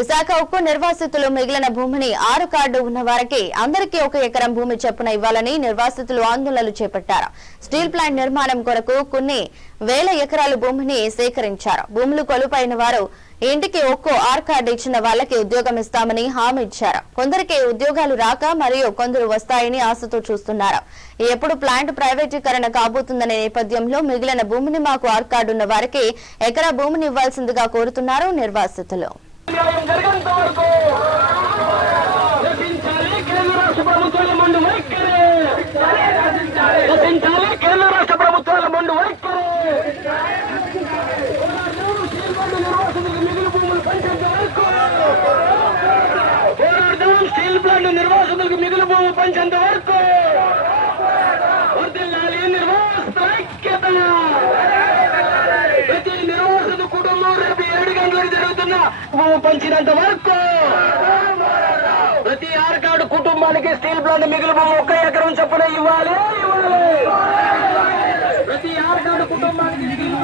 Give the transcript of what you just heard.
విశాఖ ఉక్కు నిర్వాసితులు మిగిలిన భూమిని ఆరు కార్డు ఉన్న వారికి అందరికీ ఒక ఎకరం భూమి చొప్పున ఇవ్వాలని నిర్వాసితులు ఆందోళనలు చేపట్టారు. స్టీల్ ప్లాంట్ నిర్మాణం కొరకు కొన్ని వేల ఎకరాల భూమిని సేకరించారు. భూములు కొలుపైన వారు ఇంటికి ఒక్కో ఆర్ కార్డు ఇచ్చిన వాళ్ళకి ఉద్యోగం ఇస్తామని హామీ ఇచ్చారు. కొందరికి ఉద్యోగాలు రాక మరియు కొందరు వస్తాయని ఆశతో చూస్తున్నారు. ఎప్పుడు ప్లాంట్ ప్రైవేటీకరణ కాబోతుందనే నేపథ్యంలో మిగిలిన భూమిని మాకు ఆర్ కార్డు ఉన్న వారికి ఎకరా భూమిని ఇవ్వాల్సిందిగా కోరుతున్నారు నిర్వాసితులు. వరకు రచించాలి కేంద్ర రాష్ట్ర ప్రభుత్వాల మండు వైఖరి. రచించాలి కేంద్ర రాష్ట్ర ప్రభుత్వాల మండు వైఖరి. పోరాడదాం స్టీల్ ప్లాంట్ నిర్వాసితులకు మిగులు భూమి పంచేంత వరకు. గంటలకు జరుగుతున్న పంచినంత వరకు ప్రతి ఆరకాడు కుటుంబానికి స్టీల్ ప్లాంట్ మిగులు ఒక్క ఎకరం చొప్పున ఇవ్వాలి ఇవ్వాలి. ప్రతి ఆరకాడు కుటుంబానికి మిగులు